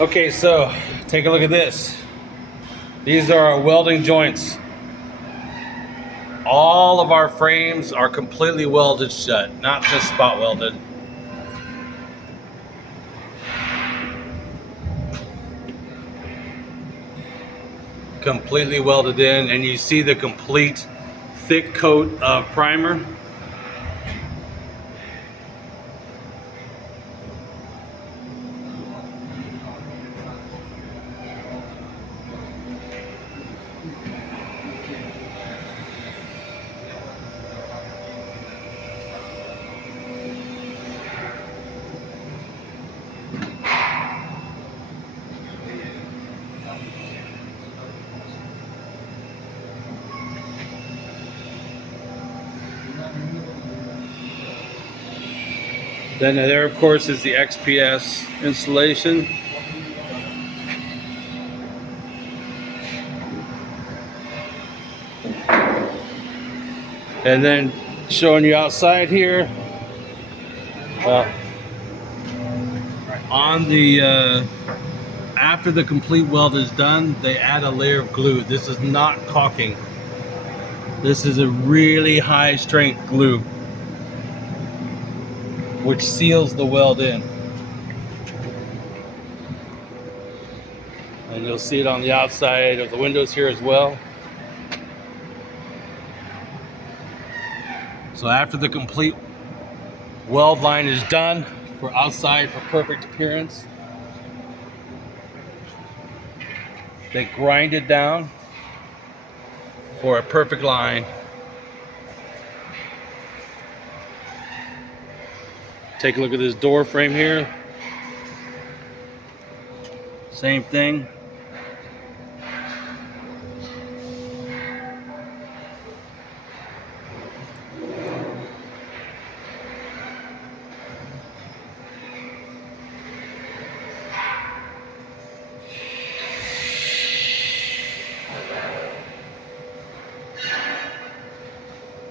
Okay, so take a look at this. These are our welding joints. All of our frames are completely welded shut, not just spot welded. Completely welded in, and you see the complete thick coat of primer. Then there, of course, is the XPS installation. And then showing you outside here, on the after the complete weld is done, they add a layer of glue. This is not caulking. This is a really high strength glue, which seals the weld in. And you'll see it on the outside of the windows here as well. So after the complete weld line is done for outside for perfect appearance, they grind it down for a perfect line. Take a look at this door frame here. Same thing.